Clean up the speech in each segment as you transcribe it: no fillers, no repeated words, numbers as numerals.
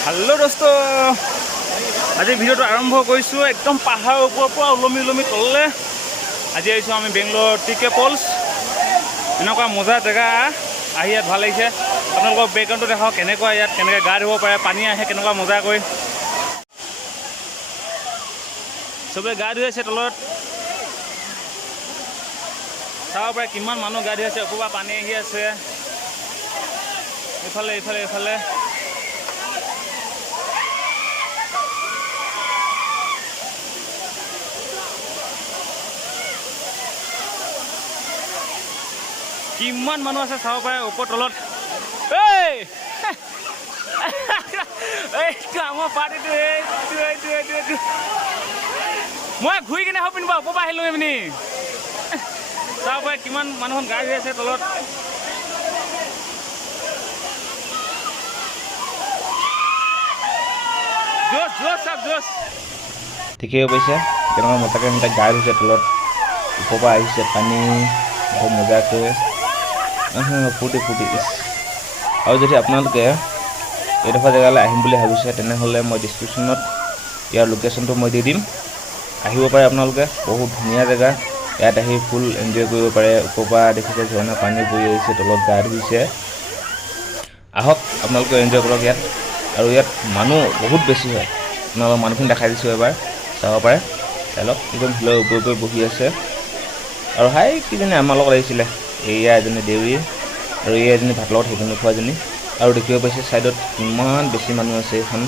hello दोस्त आज video आरम्भ करूँ एकदम पहाड़ ऊपर ओलमी ओलमी तलले आज आई बेंगलोर टीके फल्स एनेकुवा मजा जगह इतना भल लगे अपना बेकग्राउंड देखा के गা धुब पे पानी आए के मजा सबे गা धुई आसे तलत चाब पे कि मानुह गা धुई आसे ओपा पानी आसे इफाले इफाले इफाले किमान मानुह आसे चाब पे ऊपर तलत पार्टी मैं घूरी किने हब पिन्ह ऊपर आहिलो एमनि चाब पे किमान मानुह गা धुई आसे तलत जोश जोश सब जोश ठीक है पैसा क्या मताके गা धुसे तलत ऊपर आहिसे पानी बहुत मजा के फूर्ति फूर्ति और जो आपलोके एडोखर जगह भाई तेने मैं डिस्क्रिप्शन यार लोकेशन तो मैं दी दीम पे आपलोके बहुत धुनिया जगह इतना फुल एन्जय कर ऊपर देखिसे झरना पानी पड़ी आइसे तलत गা धुइसे आहक आपलोके एन्जय करक और इतना मानुह बहुत बेसि है अपना मानुखिनि देखा दी एबार चाब पे चालक एकदम हिलर ऊपर बहि आसे और हाई किजनी आमार लगत आइसिले एया एजनी देवी और ये एजनी भात लगत हेजनी खुवाजनी और देखिब पाइसे साइडत किमान बेसि मानुह आछे एखन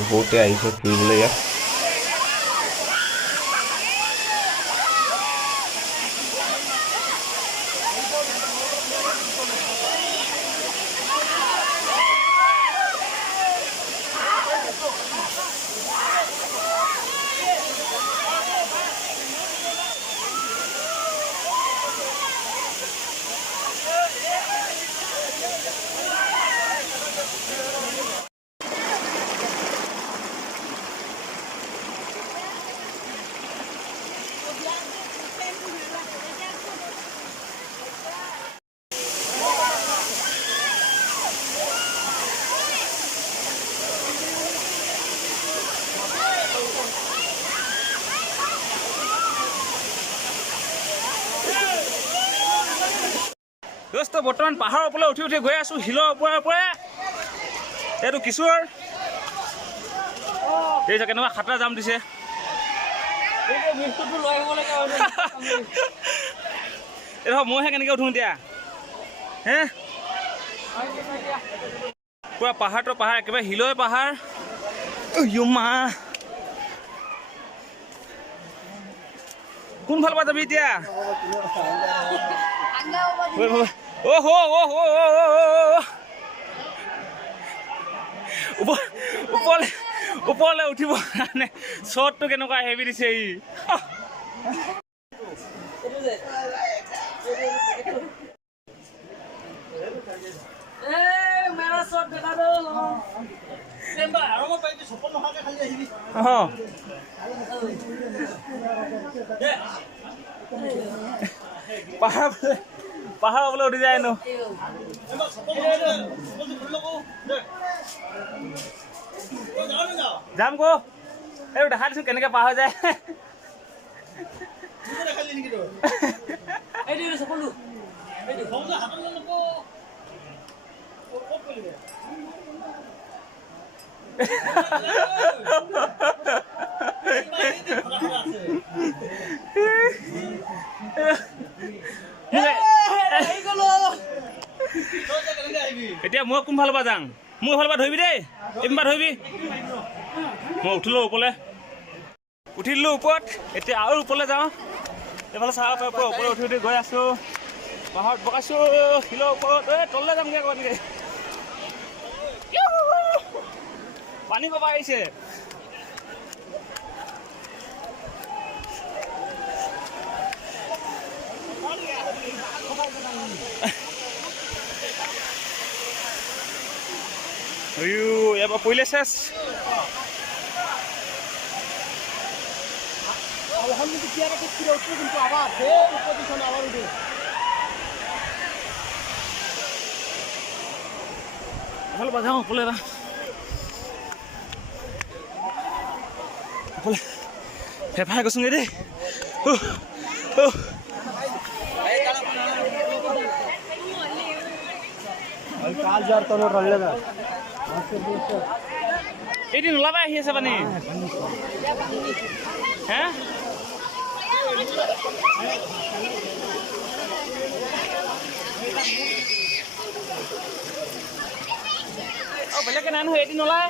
बहुते आइसे फुरिबले इयात दोस्त बर्तमान पहाड़ ऊपर उठी उठी गई आसो हिलर ऊपर ये किशोर ये के खातरा जाम दिसे मैं के उठूँ दिया हे पूरा पहाड़ तो पहाड़ एक हिलर पहाड़ मा कौन फाल जाबी दिया ओहो ओहो ऊपर उठिब शर्ट तो केनेकुवा हेवी दिसे पहाड़ बोले उठी जाए नो जाम को देखा दी के पार जाए এতিয়া মই কোন ফালৰ পৰা যাম মোৰ ফালৰ পৰা ধৰিবি দেই এমবাৰ ধৰিবি মই উঠিলো ওপৰলৈ উঠি দিলোঁ ওপৰত এতিয়া আৰু ওপৰলৈ যাওঁ এইফালে চাহ ওপৰত উঠি উঠি গৈ আছোঁ পাহাৰত বগাইছোঁ শিলৰ ওপৰত তললৈ যামগৈ ক'ৰবাত পানী ক'ৰপৰা আহিছে ইয়াৰ পৰা পৰিলে চেছ ভালো বাজাও বলে না বাফলে ফেফাই গৈছোঁগৈ দেই এদিন ওলাবাই আহি আছে পানী হে বেলেগে নাই নহয় এদিন ওলাই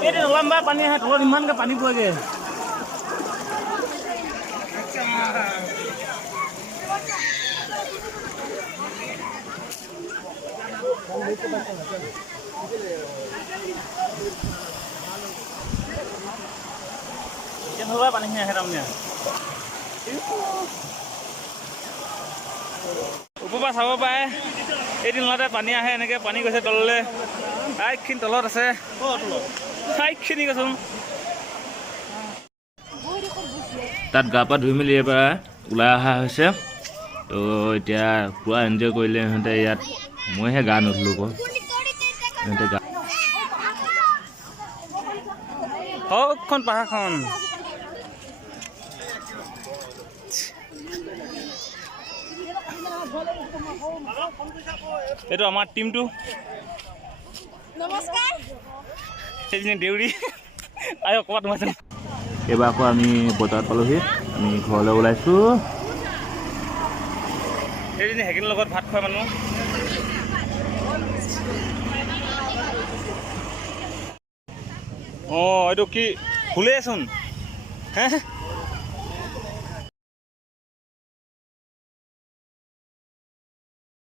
এদিন ওলাম বা পানী আহে তলত ইমানকৈ পানী পোৱাগে পানীখিনি আহে তাৰমানে ওপৰৰ পৰা চাব পাৰে এদিন ওলাতে পানী আহে এনেকৈ পানী গৈছে তললৈ আইখিনি তলত আছে আইখিনি কৈছোন তাত গা পা ধুই মেলি এবাৰ ওলাই অহা হৈছে তো এতিয়া পূৰা এনজয় কৰিলে সিহঁতে ইয়াত মইহে গা নুধুলোঁ আকৌ সিহঁতে গা হকখন পাহাৰখন এইটো আমাৰ টিমটো নমস্কাৰ সেইজনী দেউৰী আহি অকণমান সোমাইছে এইবাৰ আকৌ আমি বজাৰত পালোহি আমি ঘৰলৈ ওলাইছোঁ সেইজনী হেকিনৰ লগত ভাত খোৱা মানুহ অঁ এইটো কি ফুলেচোন হে